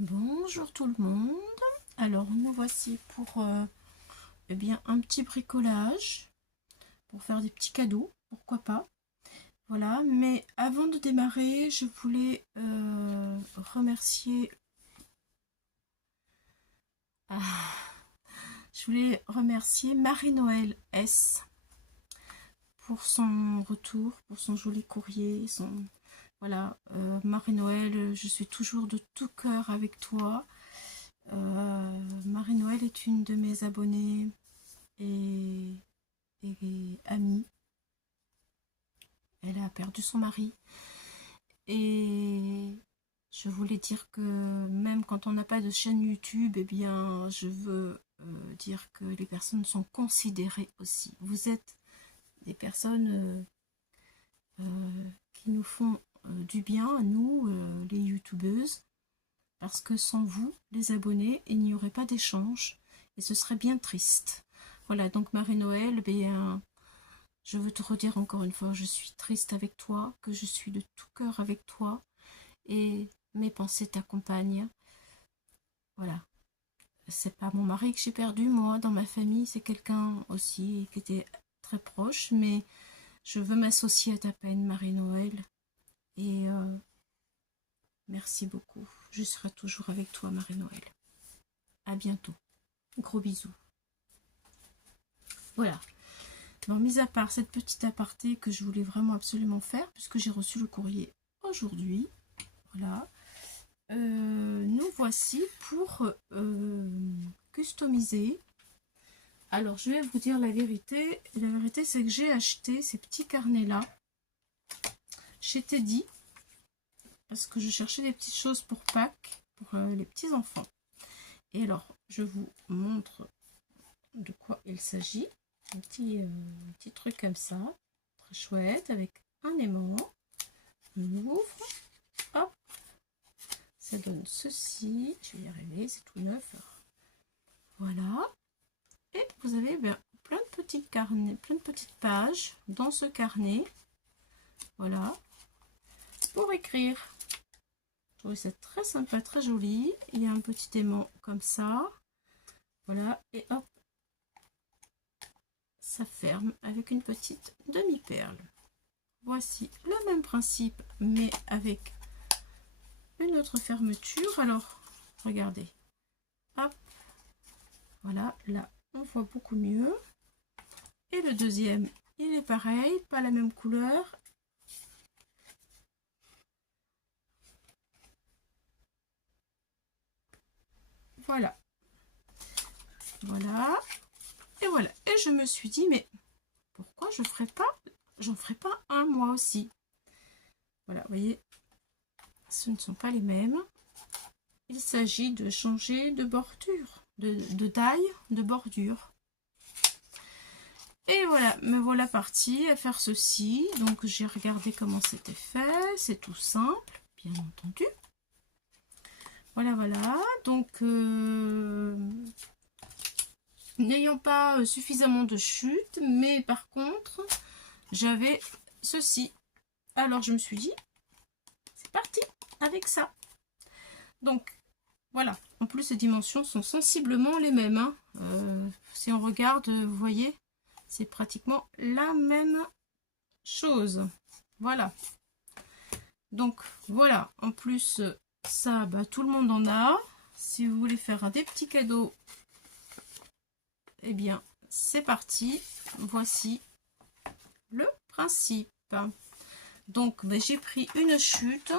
Bonjour tout le monde. Alors nous voici pour eh bien un petit bricolage pour faire des petits cadeaux, pourquoi pas. Voilà, mais avant de démarrer, je voulais remercier Marie-Noël S pour son retour, pour son joli courrier, voilà, Marie-Noël, je suis toujours de tout cœur avec toi. Marie-Noël est une de mes abonnées et amie. Elle a perdu son mari. Et je voulais dire que même quand on n'a pas de chaîne YouTube, eh bien, je veux dire que les personnes sont considérées aussi. Vous êtes des personnes qui nous font du bien à nous, les youtubeuses, parce que sans vous, les abonnés, il n'y aurait pas d'échange et ce serait bien triste. Voilà, donc Marie-Noël, bien, je veux te redire encore une fois, je suis triste avec toi, que je suis de tout cœur avec toi et mes pensées t'accompagnent. Voilà, c'est pas mon mari que j'ai perdu, moi, dans ma famille, c'est quelqu'un aussi qui était très proche, mais je veux m'associer à ta peine, Marie-Noël, et merci beaucoup. Je serai toujours avec toi, Marie-Noël. À bientôt. Gros bisous. Voilà. Bon, mis à part cette petite aparté que je voulais vraiment absolument faire, puisque j'ai reçu le courrier aujourd'hui, voilà, nous voici pour customiser. Alors, je vais vous dire la vérité. La vérité, c'est que j'ai acheté ces petits carnets-là chez Teddy, parce que je cherchais des petites choses pour Pâques, pour les petits-enfants. Et alors, je vous montre de quoi il s'agit. Un petit truc comme ça, très chouette, avec un aimant. On ouvre, hop, ça donne ceci. Je vais y arriver, c'est tout neuf. Voilà. Et vous avez bien plein de petits carnets, plein de petites pages dans ce carnet. Voilà. Pour écrire. Je trouve ça très sympa, très joli. Il y a un petit aimant comme ça. Voilà. Et hop. Ça ferme avec une petite demi-perle. Voici le même principe, mais avec une autre fermeture. Alors, regardez. Hop. Voilà. Là, on voit beaucoup mieux. Et le deuxième, il est pareil. Pas la même couleur. Voilà. Voilà. Et voilà. Et je me suis dit, mais pourquoi j'en ferai pas un moi aussi. Voilà, vous voyez, ce ne sont pas les mêmes. Il s'agit de changer de bordure, de taille, de bordure. Et voilà, me voilà partie à faire ceci. Donc j'ai regardé comment c'était fait. C'est tout simple, bien entendu. Voilà, voilà. Donc, n'ayant pas suffisamment de chute, mais par contre, j'avais ceci. Alors je me suis dit, c'est parti avec ça. Donc, voilà. En plus, les dimensions sont sensiblement les mêmes. Hein. Si on regarde, vous voyez, c'est pratiquement la même chose. Voilà. Donc, voilà. En plus, ça, bah, tout le monde en a. Si vous voulez faire des petits cadeaux, eh bien, c'est parti. Voici le principe. Donc, bah, j'ai pris une chute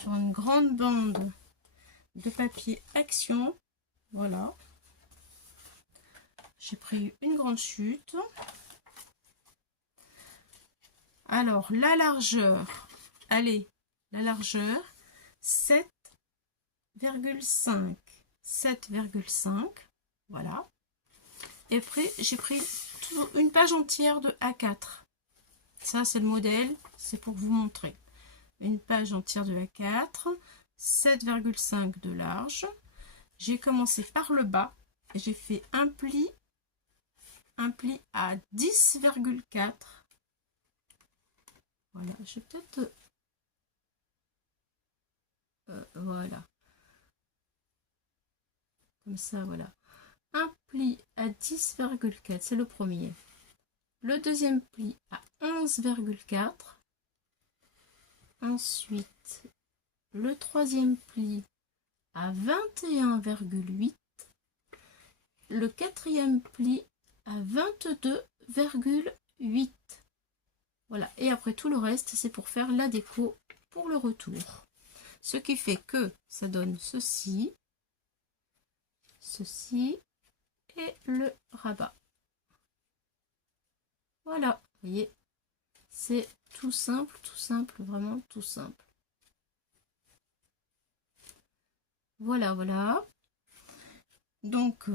sur une grande bande de papier Action. Voilà. J'ai pris une grande chute. Alors, la largeur, allez, la largeur, 7,5. 7,5, voilà. Et après, j'ai pris une page entière de A4. Ça, c'est le modèle, c'est pour vous montrer. Une page entière de A4, 7,5 de large. J'ai commencé par le bas et j'ai fait un pli à 10,4. Voilà, je vais peut-être... voilà. comme ça, voilà. Un pli à 10,4, c'est le premier. Le deuxième pli à 11,4. Ensuite, le troisième pli à 21,8. Le quatrième pli à 22,8. Voilà, et après tout le reste, c'est pour faire la déco pour le retour. Ce qui fait que ça donne ceci, ceci et le rabat. Voilà, vous voyez, c'est tout simple, vraiment tout simple. Voilà, voilà. Donc,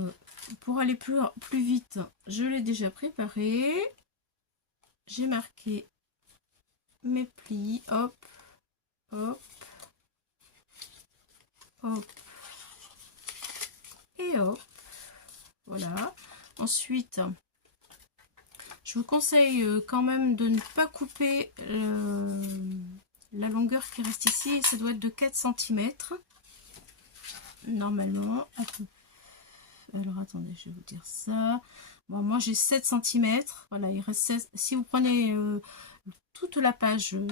pour aller plus vite, je l'ai déjà préparé. J'ai marqué mes plis, hop, hop, hop, et hop. Voilà. Ensuite, je vous conseille quand même de ne pas couper la longueur qui reste ici. Ça doit être de 4 cm. Normalement. Alors, attendez, je vais vous dire ça. Bon, moi, j'ai 7 cm. Voilà, il reste 16. Si vous prenez toute la page, eh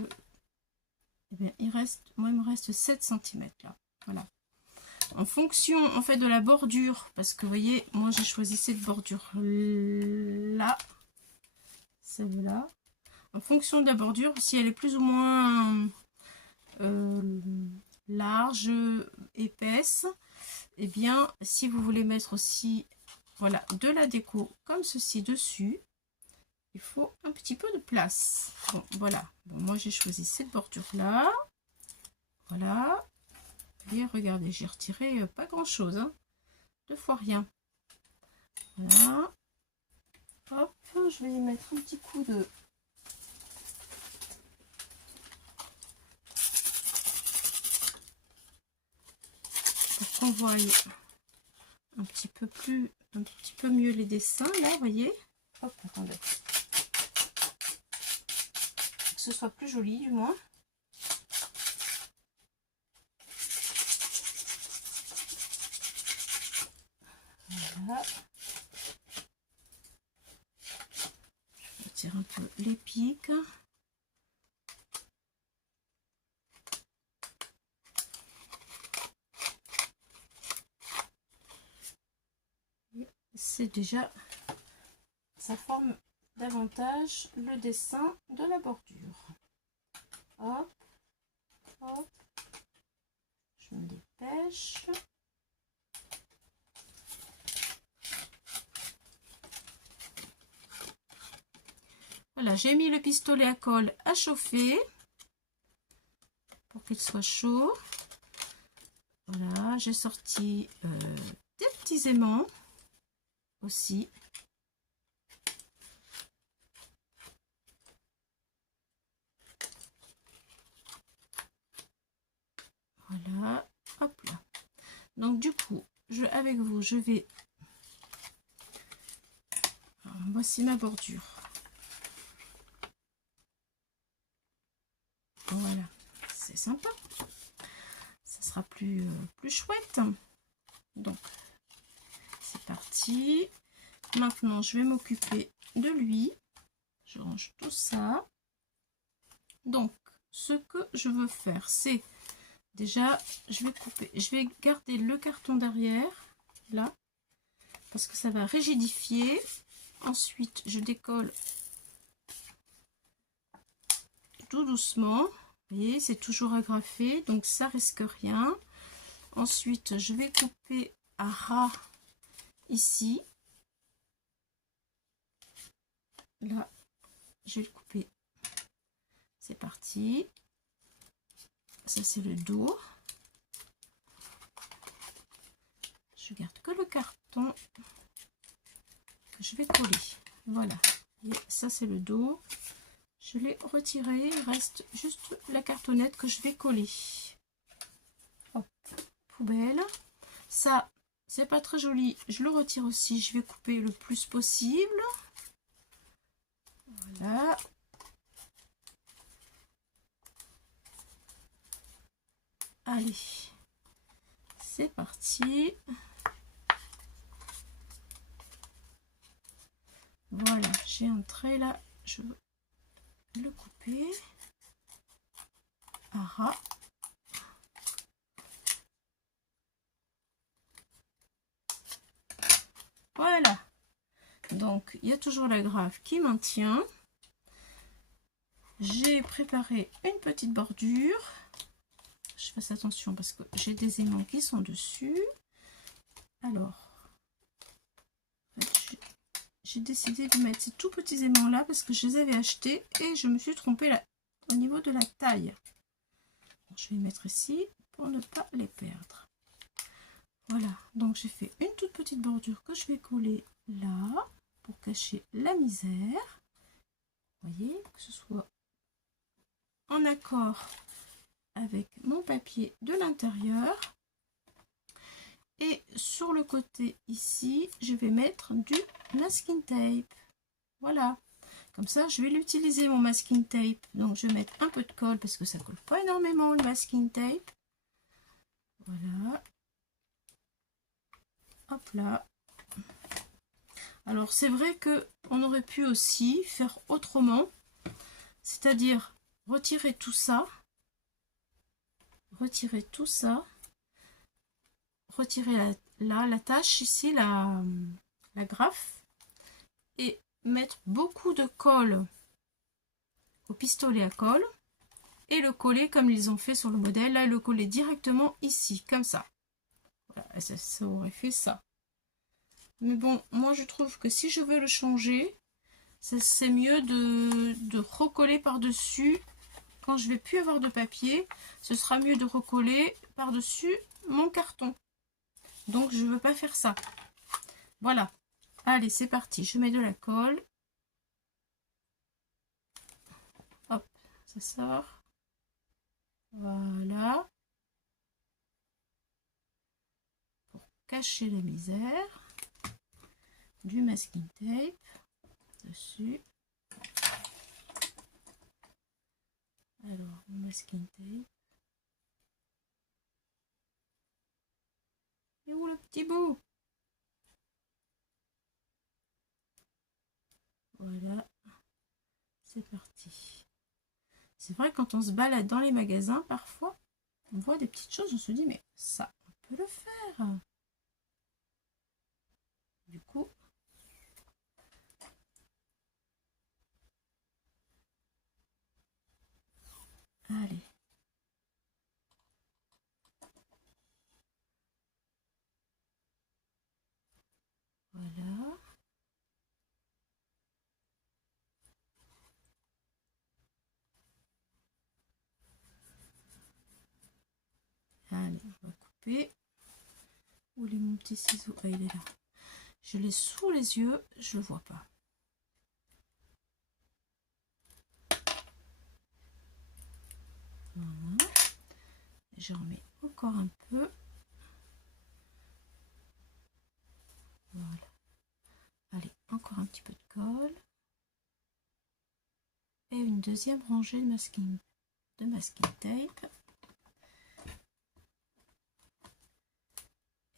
bien, il me reste 7 cm là. Voilà. En fonction, en fait, de la bordure, parce que, vous voyez, moi, j'ai choisi cette bordure là. Celle-là. En fonction de la bordure, si elle est plus ou moins large, épaisse, et eh bien, si vous voulez mettre aussi, voilà, de la déco comme ceci dessus, il faut un petit peu de place. Bon, voilà. Bon, moi, j'ai choisi cette bordure-là. Voilà. Et regardez, j'ai retiré pas grand-chose. Hein. 2 fois rien. Voilà. Hop, je vais y mettre un petit coup de... pour qu'on voie un petit peu mieux les dessins, là, vous voyez. Hop, attendez. Que ce soit plus joli, du moins. Voilà. Je retire un peu les pics. C'est déjà, ça forme davantage le dessin de la bordure. Hop, hop. Je me dépêche. Voilà, j'ai mis le pistolet à colle à chauffer pour qu'il soit chaud. Voilà, j'ai sorti des petits aimants aussi. Voilà, hop là. Donc du coup, avec vous, je vais... Alors, voici ma bordure. Voilà, c'est sympa. Ça sera plus chouette. Donc, c'est parti. Maintenant, je vais m'occuper de lui. Je range tout ça. Donc, ce que je veux faire, c'est déjà, je vais garder le carton derrière, là, parce que ça va rigidifier. Ensuite, je décolle tout doucement. Vous voyez, c'est toujours agrafé, donc ça risque rien. Ensuite, je vais couper à ras ici. Là, je vais le couper. C'est parti. Ça, c'est le dos. Je garde que le carton que je vais coller. Voilà. Et ça, c'est le dos. Je l'ai retiré. Il reste juste la cartonnette que je vais coller. Hop. Poubelle. Ça, c'est pas très joli. Je le retire aussi. Je vais couper le plus possible. Voilà. Allez, c'est parti. j'ai un trait là, je veux le couper. Ah, voilà. Donc, il y a toujours la grave qui maintient. J'ai préparé une petite bordure. Je fasse attention parce que j'ai des aimants qui sont dessus. Alors, j'ai décidé de mettre ces tout petits aimants là parce que je les avais achetés et je me suis trompée là au niveau de la taille. Je vais les mettre ici pour ne pas les perdre. Voilà, donc j'ai fait une toute petite bordure que je vais coller là pour cacher la misère. Vous voyez, que ce soit en accord avec mon papier de l'intérieur. Et sur le côté ici, je vais mettre du masking tape. Voilà. Comme ça, je vais l'utiliser mon masking tape. Donc, je vais mettre un peu de colle parce que ça colle pas énormément le masking tape. Voilà. Hop là. Alors, c'est vrai que on aurait pu aussi faire autrement. C'est-à-dire retirer tout ça. Retirer tout ça. Retirer la tache ici, la graffe. Et mettre beaucoup de colle au pistolet à colle et le coller comme ils ont fait sur le modèle, là le coller directement ici comme ça. Voilà, ça aurait fait ça, mais bon, moi je trouve que si je veux le changer, c'est mieux de recoller par dessus. Quand je vais plus avoir de papier, ce sera mieux de recoller par dessus mon carton, donc je veux pas faire ça. Voilà, allez, c'est parti, je mets de la colle. Hop, ça sort. Voilà. Pour cacher la misère. Du masking tape dessus. Alors, masking tape. Et où le petit bout? Voilà. C'est parti. C'est vrai, quand on se balade dans les magasins, parfois, on voit des petites choses, on se dit, mais ça, on peut le faire. Du coup, allez. Voilà. Allez, on va couper. Où est mon petit ciseau? Ah, il est là. Je l'ai sous les yeux, je le vois pas. Voilà. J'en remets encore un peu. Voilà. Allez, encore un petit peu de colle. Et une deuxième rangée de masking tape.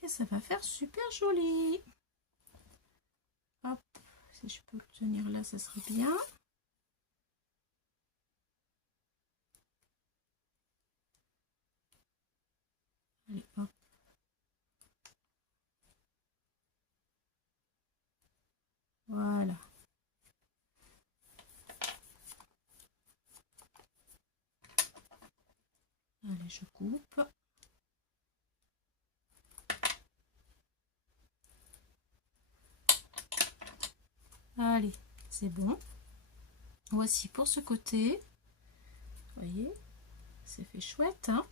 Et ça va faire super joli. Hop, si je peux le tenir là, ça serait bien. Allez, hop. Voilà. Allez, je coupe. Allez, c'est bon. Voici pour ce côté. Vous voyez, c'est fait chouette, hein.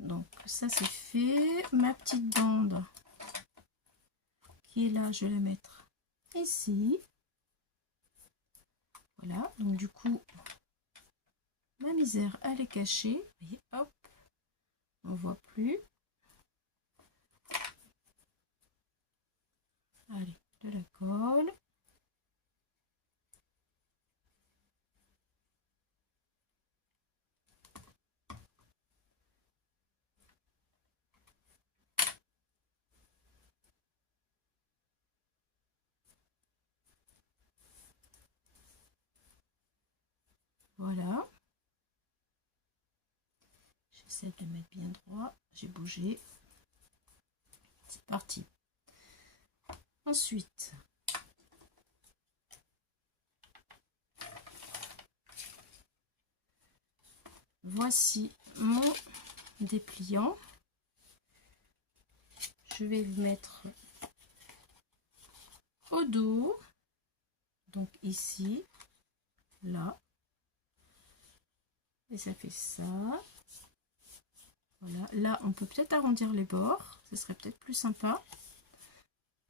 Donc ça c'est fait. Ma petite bande qui est là, je vais la mettre ici. Voilà, donc du coup, ma misère, elle est cachée. Vous voyez, hop, on voit plus. Allez, de la colle. Voilà. J'essaie de mettre bien droit. J'ai bougé. C'est parti. Ensuite, voici mon dépliant. Je vais le mettre au dos, donc ici, là, et ça fait ça. Voilà, là on peut peut-être arrondir les bords, ce serait peut-être plus sympa.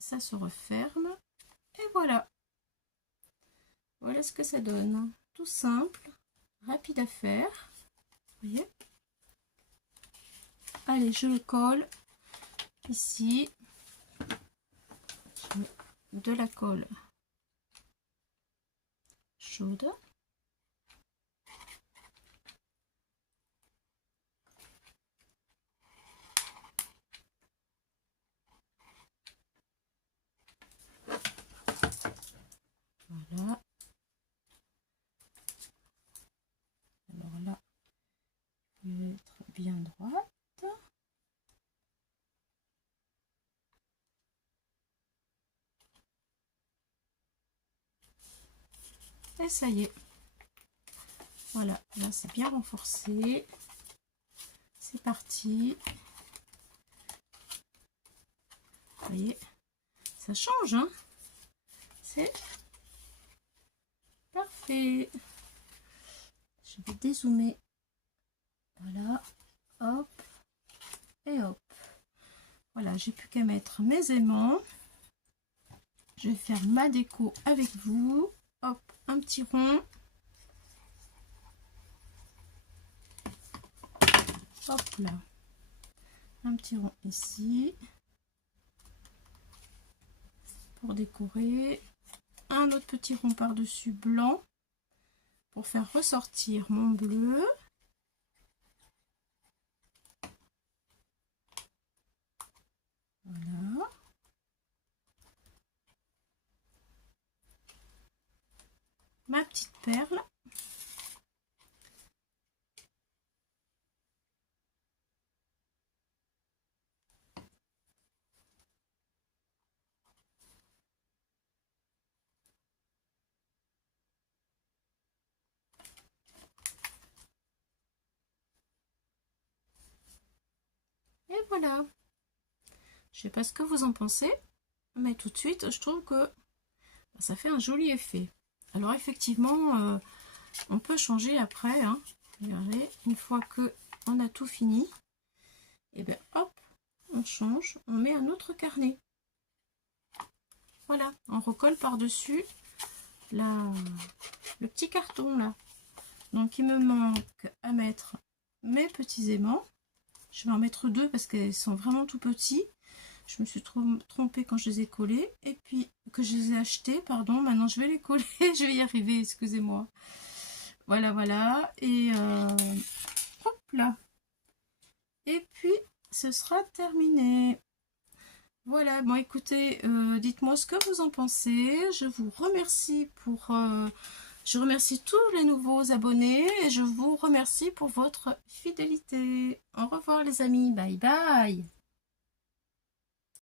Ça se referme et voilà. Voilà ce que ça donne, tout simple, rapide à faire. Vous voyez? Allez, je le colle ici. Je mets de la colle chaude. Voilà. Alors là, il va être bien droite. Et ça y est. Voilà, là c'est bien renforcé. C'est parti. Vous voyez, ça change, hein? C'est parfait. Je vais dézoomer. Voilà, hop et hop. Voilà, j'ai plus qu'à mettre mes aimants. Je vais faire ma déco avec vous. Hop, un petit rond. Hop là. Un petit rond ici. Pour décorer. Un autre petit rond par-dessus blanc. Pour faire ressortir mon bleu. Voilà. Ma petite perle. Et voilà. Je sais pas ce que vous en pensez, mais tout de suite, je trouve que ça fait un joli effet. Alors effectivement, on peut changer après. Hein. Regardez, une fois que on a tout fini, et bien hop, on change, on met un autre carnet. Voilà, on recolle par-dessus le petit carton là. Donc il me manque à mettre mes petits aimants. Je vais en mettre deux parce qu'ils sont vraiment tout petits. Je me suis trompée quand je les ai collés. Et puis, que je les ai achetés, pardon. Maintenant, je vais les coller. Je vais y arriver, excusez-moi. Voilà, voilà. Et hop là. Et puis, ce sera terminé. Voilà, bon, écoutez, dites-moi ce que vous en pensez. Je vous remercie pour... je remercie tous les nouveaux abonnés. Et je vous remercie pour votre fidélité. Au revoir, les amis. Bye, bye.